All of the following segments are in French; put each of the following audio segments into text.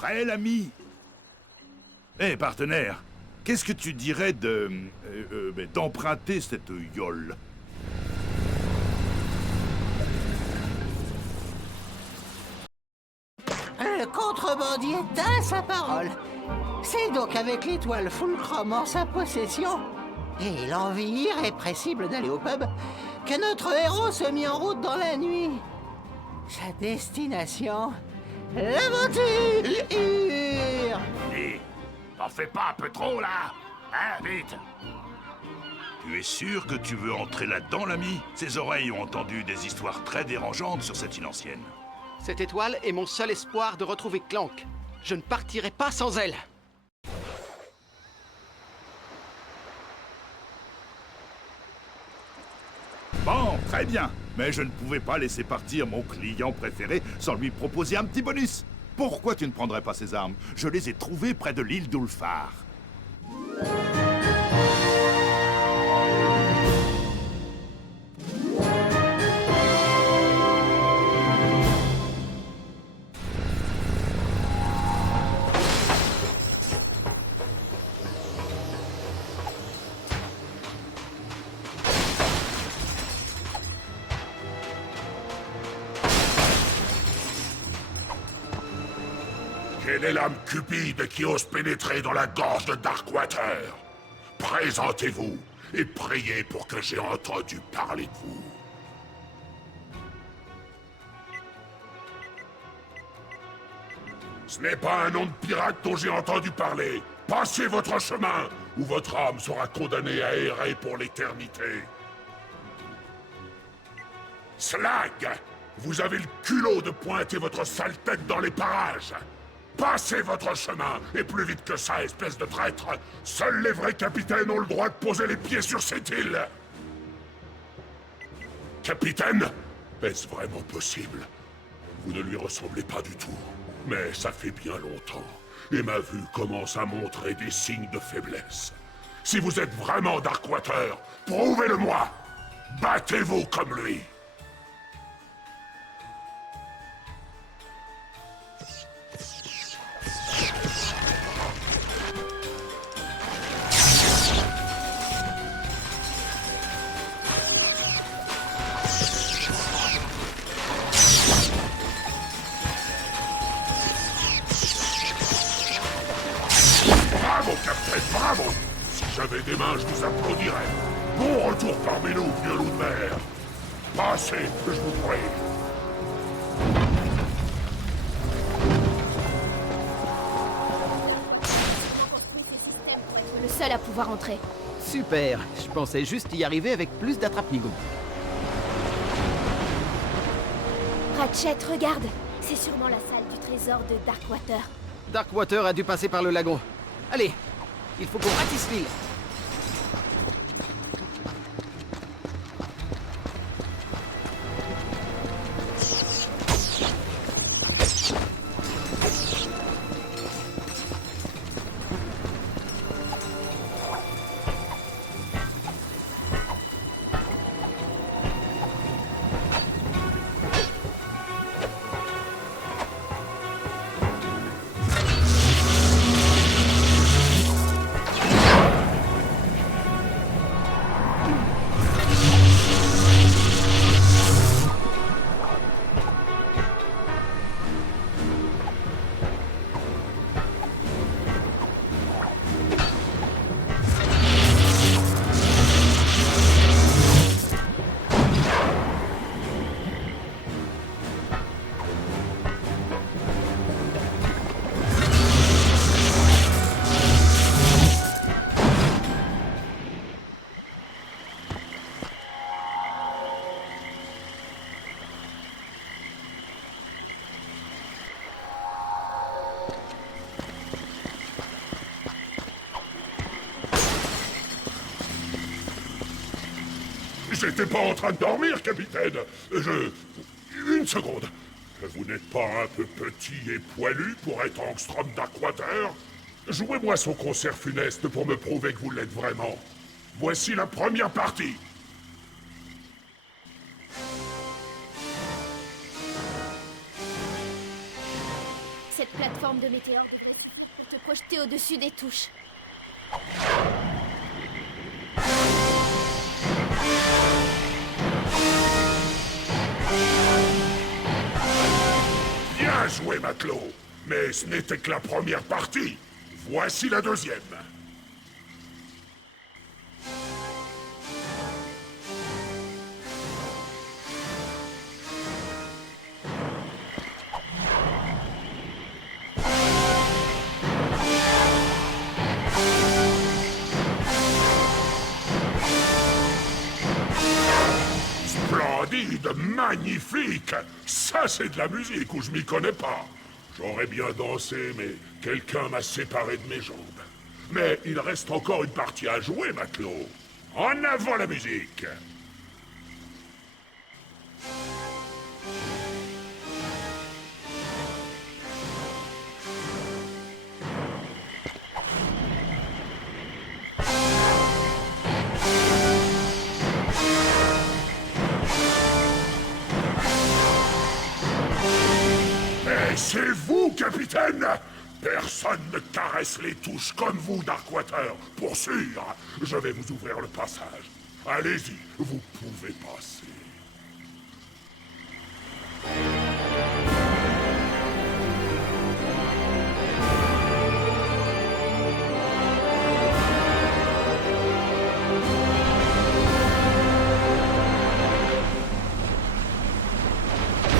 Prêt, l'ami? Eh, partenaire, qu'est-ce que tu dirais d'emprunter cette yole? Le contrebandier tint sa parole. C'est donc avec l'étoile Fulcrum en sa possession et l'envie irrépressible d'aller au pub que notre héros se mit en route dans la nuit. Sa destination, l'aventure. Hé, t'en fais pas un peu trop, là? Hein, vite? Tu es sûr que tu veux entrer là-dedans, l'ami? Ses oreilles ont entendu des histoires très dérangeantes sur cette île ancienne. Cette étoile est mon seul espoir de retrouver Clank. Je ne partirai pas sans elle. Bon, très bien. Mais je ne pouvais pas laisser partir mon client préféré sans lui proposer un petit bonus. Pourquoi tu ne prendrais pas ces armes? Je les ai trouvées près de l'île d'Ulfar. Quelle est l'âme cupide qui ose pénétrer dans la gorge de Darkwater? Présentez-vous et priez pour que j'ai entendu parler de vous. Ce n'est pas un nom de pirate dont j'ai entendu parler. Passez votre chemin, ou votre âme sera condamnée à errer pour l'éternité. Slag! Vous avez le culot de pointer votre sale tête dans les parages. Passez votre chemin, et plus vite que ça, espèce de traître. Seuls les vrais capitaines ont le droit de poser les pieds sur cette île. Capitaine? Est-ce vraiment possible? Vous ne lui ressemblez pas du tout. Mais ça fait bien longtemps, et ma vue commence à montrer des signes de faiblesse. Si vous êtes vraiment Darkwater, prouvez-le-moi! Battez-vous comme lui! Bravo, Capitaine, bravo! Si j'avais des mains, je vous applaudirais. Bon retour parmi nous, vieux loup de mer. Passez, que je vous prie. Le seul à pouvoir entrer. Super, je pensais juste y arriver avec plus d'attrape-nigo. Ratchet, regarde. C'est sûrement la salle du trésor de Darkwater. Darkwater a dû passer par le lagon. Allez, il faut qu'on ratisse l'île. J'étais pas en train de dormir, capitaine. Une seconde. Vous n'êtes pas un peu petit et poilu pour être Angstrom Darkwater? Jouez-moi son concert funeste pour me prouver que vous l'êtes vraiment. Voici la première partie. Cette Cette plateforme de météore devrait suffire pour te projeter au-dessus des touches. Bien joué, matelot. Mais ce n'était que la première partie. Voici la deuxième. Splendide, magnifique. Ça, c'est de la musique où je m'y connais pas. J'aurais bien dansé, mais quelqu'un m'a séparé de mes jambes. Mais il reste encore une partie à jouer, matelot. En avant la musique! Et c'est vous, capitaine! Personne ne caresse les touches comme vous, Darkwater, pour sûr. Je vais vous ouvrir le passage. Allez-y, vous pouvez passer.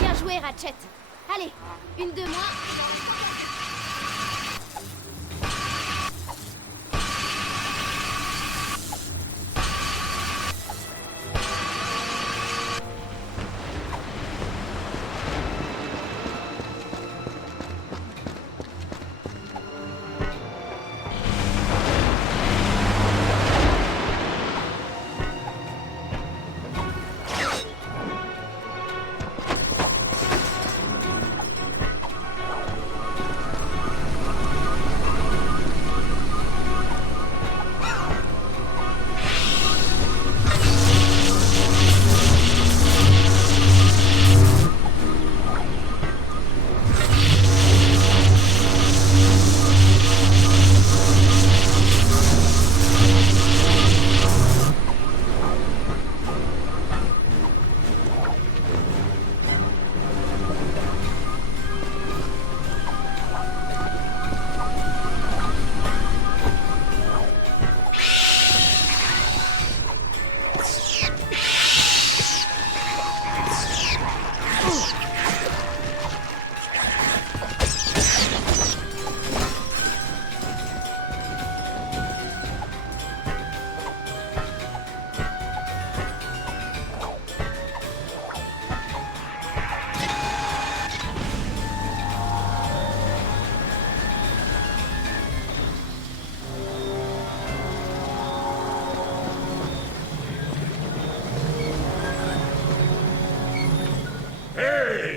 Bien joué, Ratchet. Allez, une de moins.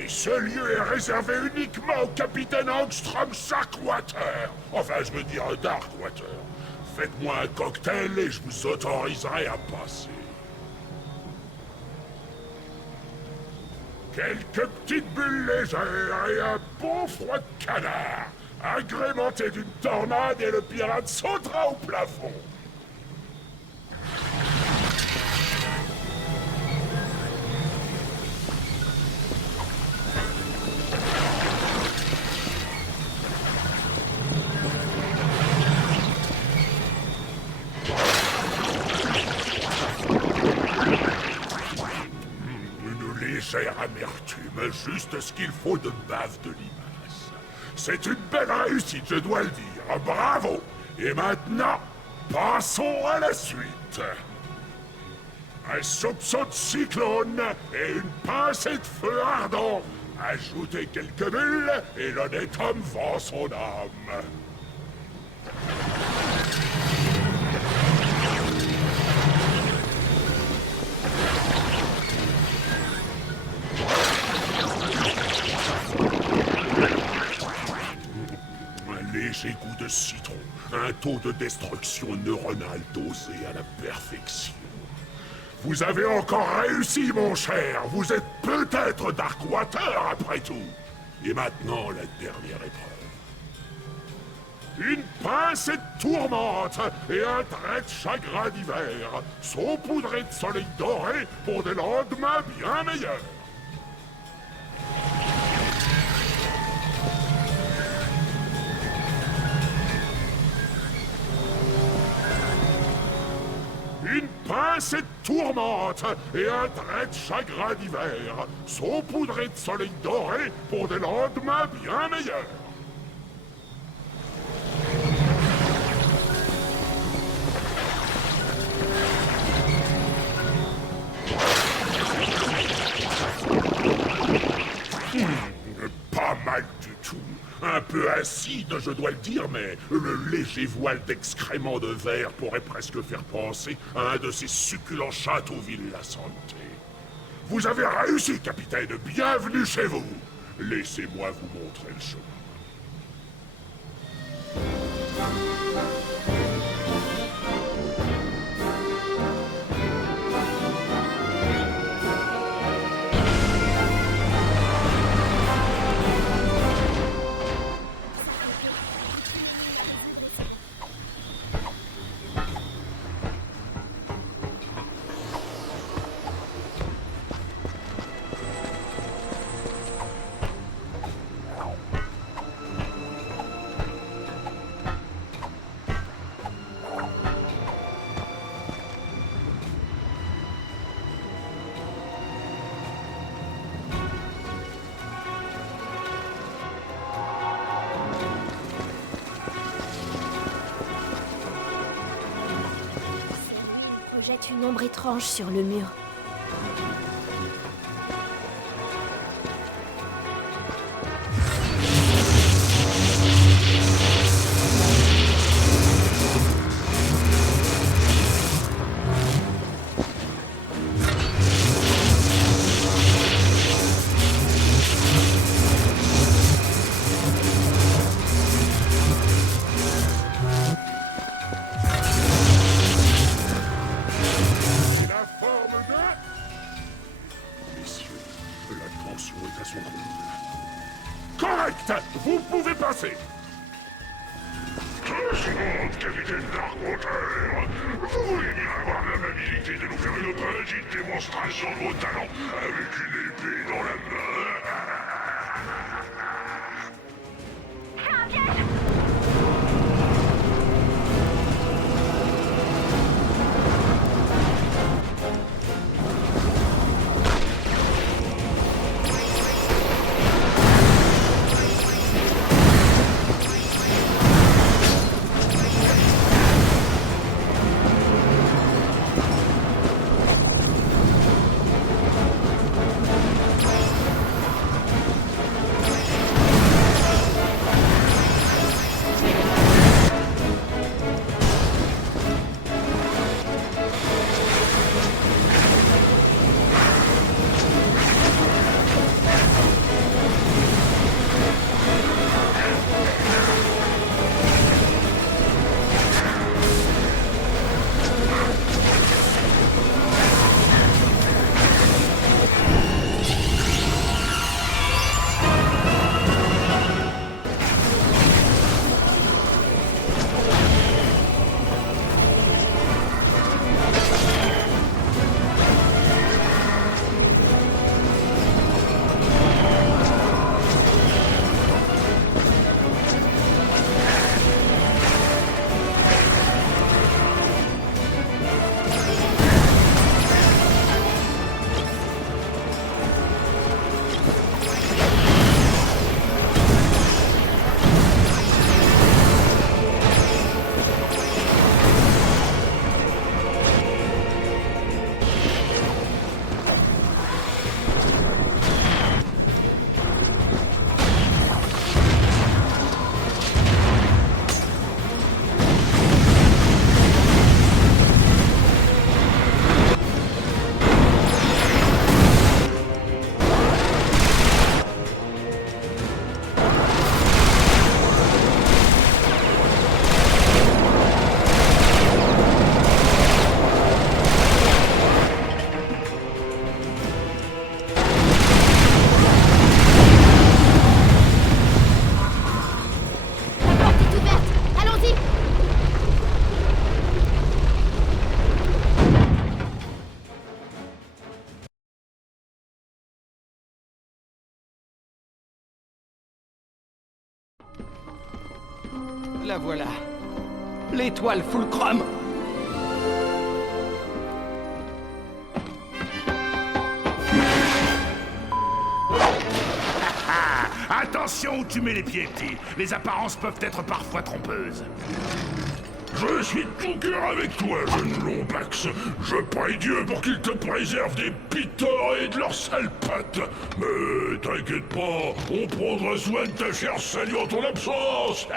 Ce lieu est réservé uniquement au capitaine Angstrom Sharkwater. Enfin, je veux dire Darkwater. Faites-moi un cocktail et je vous autoriserai à passer. Quelques petites bulles légères et un bon froid de canard, agrémenté d'une tornade et le pirate sautera au plafond. Légère amertume, juste ce qu'il faut de bave de limace. C'est une belle réussite, je dois le dire. Bravo! Et maintenant, passons à la suite. Un soupçon de cyclone et une pincée de feu ardent. Ajoutez quelques bulles et l'honnête homme vend son âme. Un léger goût de citron, un taux de destruction neuronale dosé à la perfection. Vous avez encore réussi, mon cher. Vous êtes peut-être Darkwater, après tout. Et maintenant, la dernière épreuve. Une pincée de tourmente et un trait de chagrin d'hiver, saupoudrés de soleil doré pour des lendemains bien meilleurs. Une pincée de tourmente et un trait de chagrin d'hiver, saupoudrés de soleil doré pour des lendemains bien meilleurs. Pas mal du tout. Un peu acide, je dois le dire, mais le léger voile d'excréments de verre pourrait presque faire penser à un de ces succulents Châteauville la santé. Vous avez réussi, capitaine. Bienvenue chez vous. Laissez-moi vous montrer le chemin. Jette une ombre étrange sur le mur. Correct! Vous pouvez passer! 2 secondes, capitaine d'Arconteur. Vous voulez bien avoir l'amabilité de nous faire une petite démonstration de vos talents avec une épée dans la main? C'est un piège! La voilà. L'étoile Fulcrum. Attention où tu mets les pieds, petit. Les apparences peuvent être parfois trompeuses. Je suis de tout cœur avec toi, jeune Lombax. Je prie Dieu pour qu'il te préserve des pitors et de leurs sales pattes. Mais t'inquiète pas, on prendra soin de ta chère Sally en ton absence.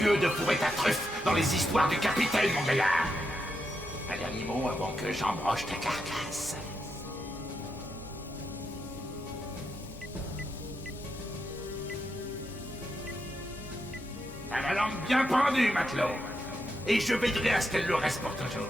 Dieu de fourrer ta truffe dans les histoires du capitaine, mon gaillard. Un dernier mot avant que j'embroche ta carcasse. T'as la langue bien pendue, matelot. Et je veillerai à ce qu'elle le reste pour toujours.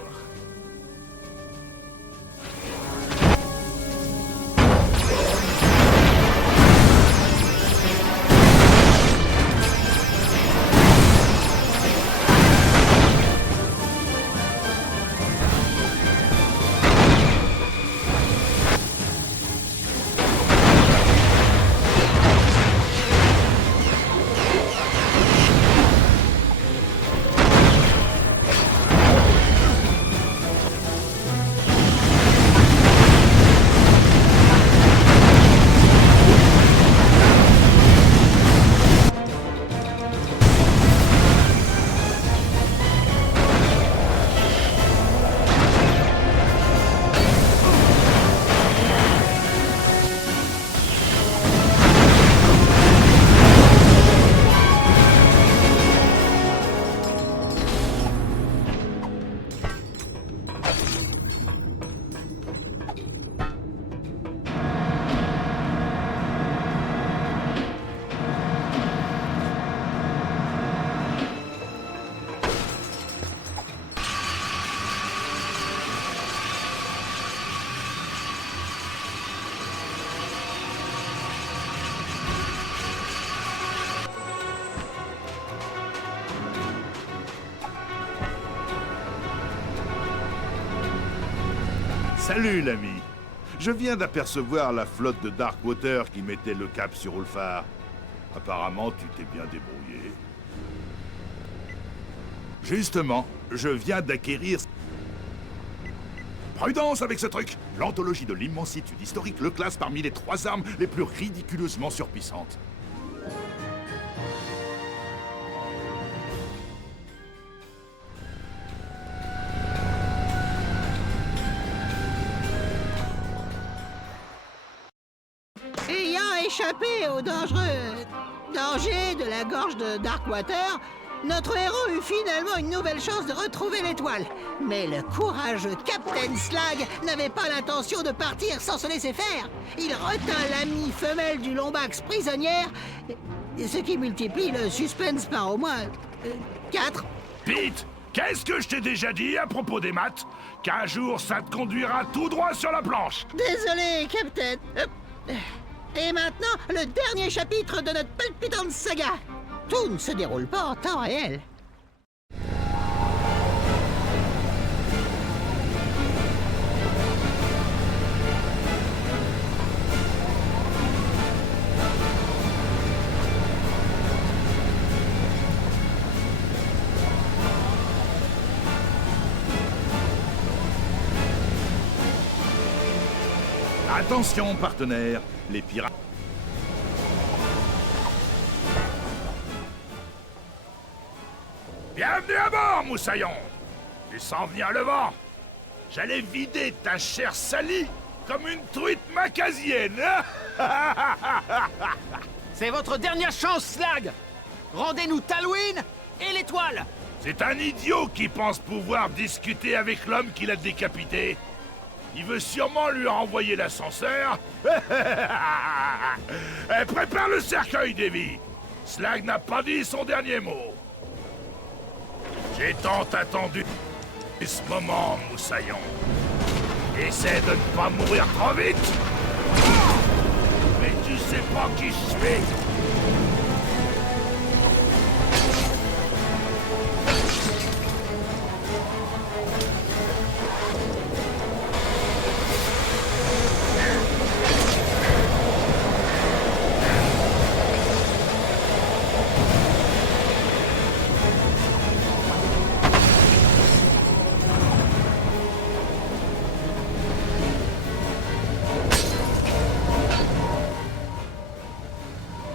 Salut, l'ami. Je viens d'apercevoir la flotte de Darkwater qui mettait le cap sur Ulfar. Apparemment, tu t'es bien débrouillé. Justement, je viens d'acquérir... Prudence avec ce truc! L'anthologie de l'immensitude historique le classe parmi les 3 armes les plus ridiculeusement surpuissantes. Ayant échappé au dangereux danger de la gorge de Darkwater, notre héros eut finalement une nouvelle chance de retrouver l'étoile. Mais le courageux Captain Slag n'avait pas l'intention de partir sans se laisser faire. Il retint l'amie femelle du Lombax prisonnière, ce qui multiplie le suspense par au moins 4. Pete, qu'est-ce que je t'ai déjà dit à propos des maths? Qu'un jour, ça te conduira tout droit sur la planche. Désolé, Captain. Et maintenant, le dernier chapitre de notre palpitante saga. Tout ne se déroule pas en temps réel. Attention, partenaire, les pirates... Bienvenue à bord, Moussaillon. Tu sens venir le vent. J'allais vider ta chair salie comme une truite macasienne. C'est votre dernière chance, Slag. Rendez-nous Talwyn et l'étoile. C'est un idiot qui pense pouvoir discuter avec l'homme qui l'a décapité. Il veut sûrement lui renvoyer l'ascenseur. Prépare le cercueil, Davy. Slag n'a pas dit son dernier mot. J'ai tant attendu ce moment, Moussaillon. Essaie de ne pas mourir trop vite. Mais tu sais pas qui je suis.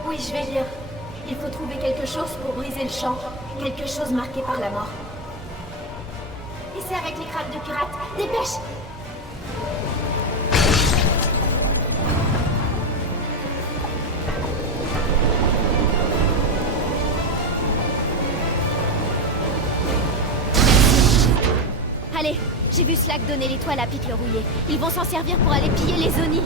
Oui, je vais lire. Il faut trouver quelque chose pour briser le champ. Quelque chose marqué par la mort. Et c'est avec les crânes de pirates. Dépêche! Allez, j'ai vu Slack donner l'étoile à Pic le rouillé. Ils vont s'en servir pour aller piller les Oni.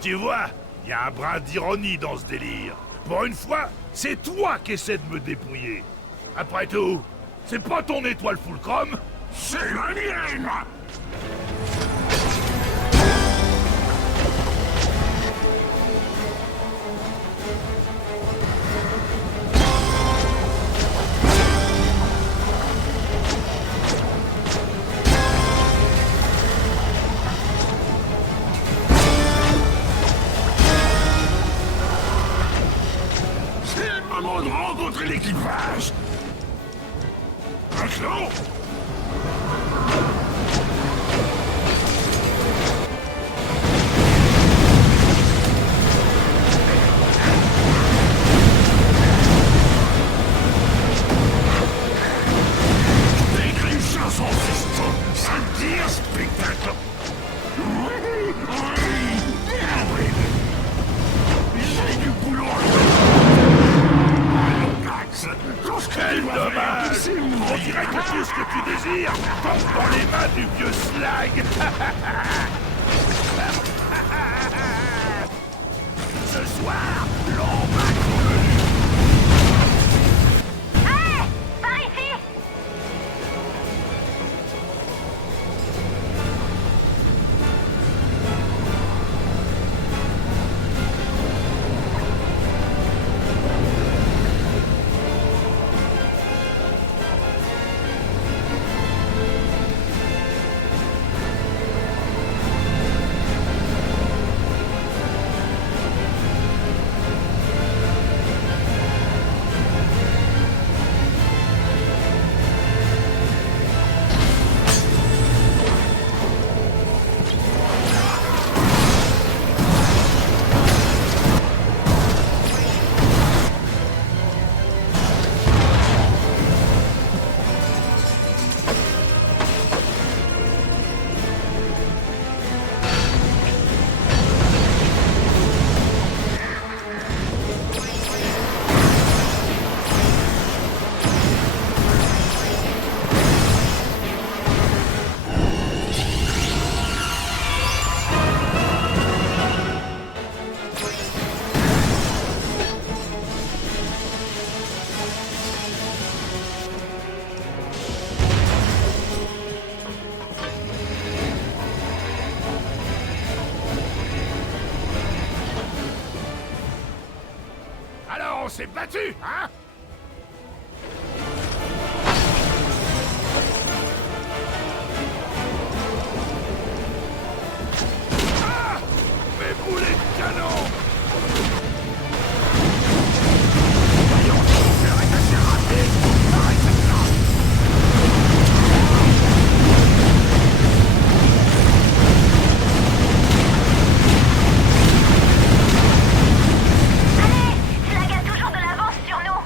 Tu vois, il y a un brin d'ironie dans ce délire. Pour une fois, c'est toi qui essaies de me dépouiller. Après tout, c'est pas ton étoile Fulcrum, c'est la mienne. De rencontrer l'équipage. Un clan. Écris ça son fiston. Ça te dit un spectacle. J'ai du boulot. Quel dommage! On dirait que tout ce que tu désires tombe dans les mains du vieux Slag. Ce soir, l'on va convenu. Allez, par ici! On s'est battu, hein? Ah! Mes boulets de canon! Voyons, ton cœur est assez rapide! Arrête maintenant! Slag a toujours de l'avance sur nous!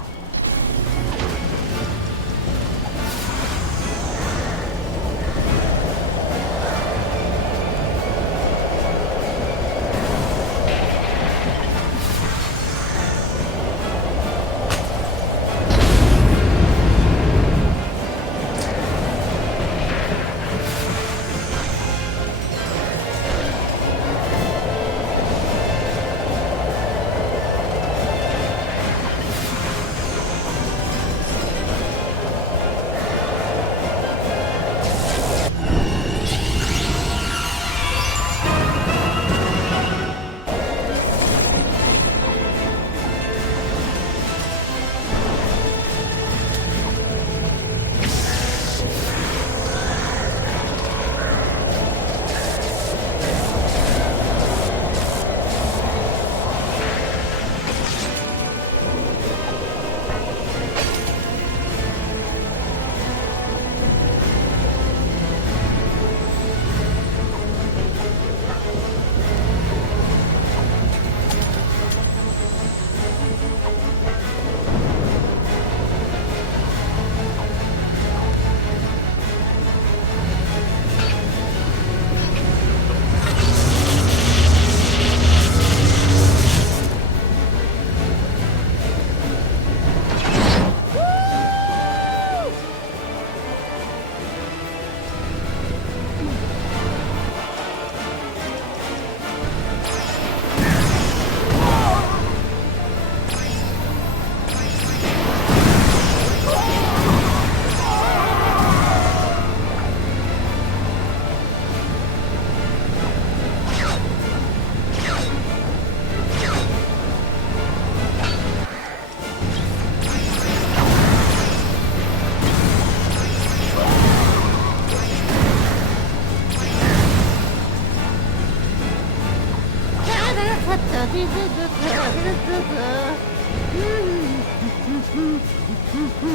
Vous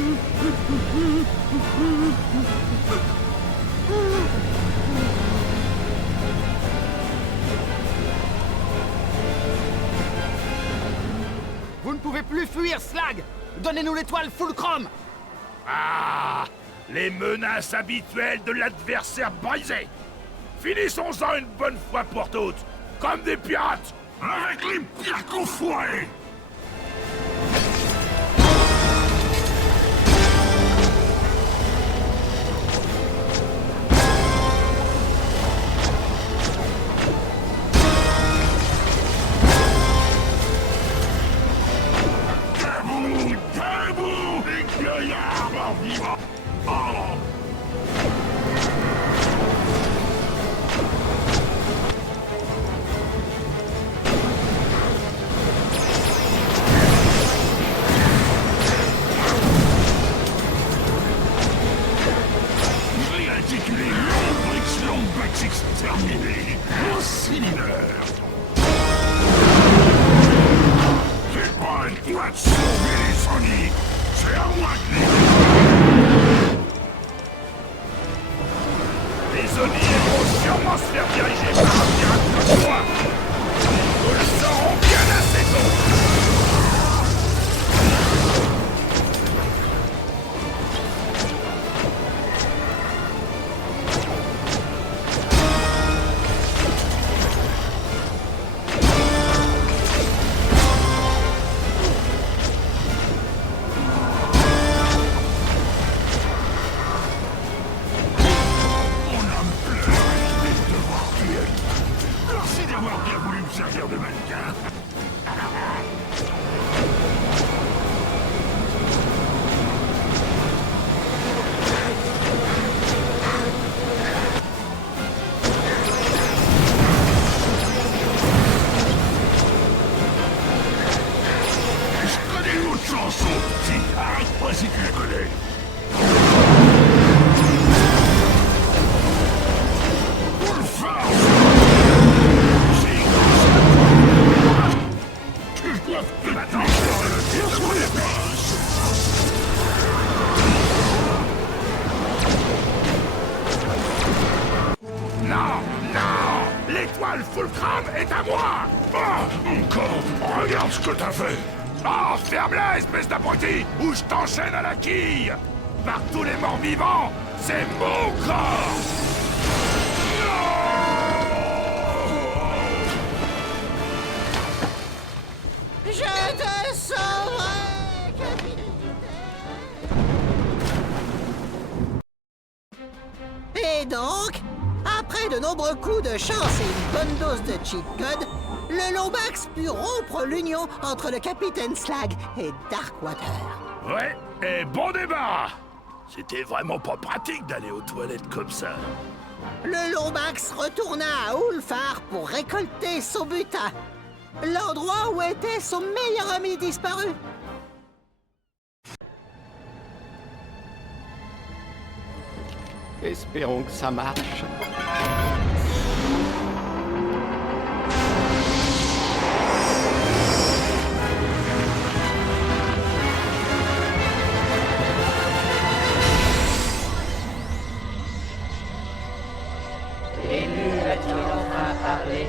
ne pouvez plus fuir, Slag! Donnez-nous l'étoile Fulcrum! Ah! Les menaces habituelles de l'adversaire brisé! Finissons-en une bonne fois pour toutes! Comme des pirates! Avec les pires coups foirés! Debout, les gaillards morts vivants! Oh. J'ai articulé Lombrix exterminé au cinéraire. C'est pas à toi de sauver les Sonic, c'est à moi de les Sonic vont sûrement se faire diriger par un pirate comme moi. Nous le saurons bien assez tôt. Merci d'avoir bien voulu me servir de mannequin. Je connais une autre chanson, petit. Arrête-moi si tu la connais. Non, non! L'étoile Fulcrum est à moi! Oh, encore! Regarde ce que t'as fait! Oh, ferme-la, espèce d'abruti! Ou je t'enchaîne à la quille! Par tous les morts vivants, c'est mon corps! Je te sauverai, capitaine. Et donc, après de nombreux coups de chance et une bonne dose de cheat code, le Lombax put rompre l'union entre le capitaine Slag et Darkwater. Ouais, et bon débat! C'était vraiment pas pratique d'aller aux toilettes comme ça. Le Lombax retourna à Ulfar pour récolter son butin, l'endroit où était son meilleur ami disparu. Espérons que ça marche. Élu a-t-il enfin parlé?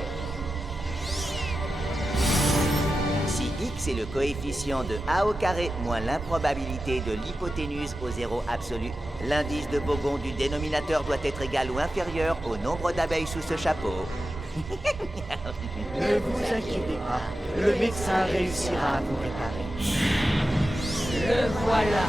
Si X est le coefficient de A au carré moins l'improbabilité de l'hypoténuse au zéro absolu, l'indice de Bogon du dénominateur doit être égal ou inférieur au nombre d'abeilles sous ce chapeau. Ne vous inquiétez pas, le médecin réussira à vous réparer. Le voilà.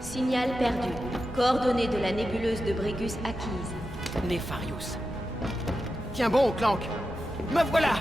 Signal perdu. Coordonnées de la nébuleuse de Brégus acquises. Nefarius. Tiens bon, Clank. Me voilà!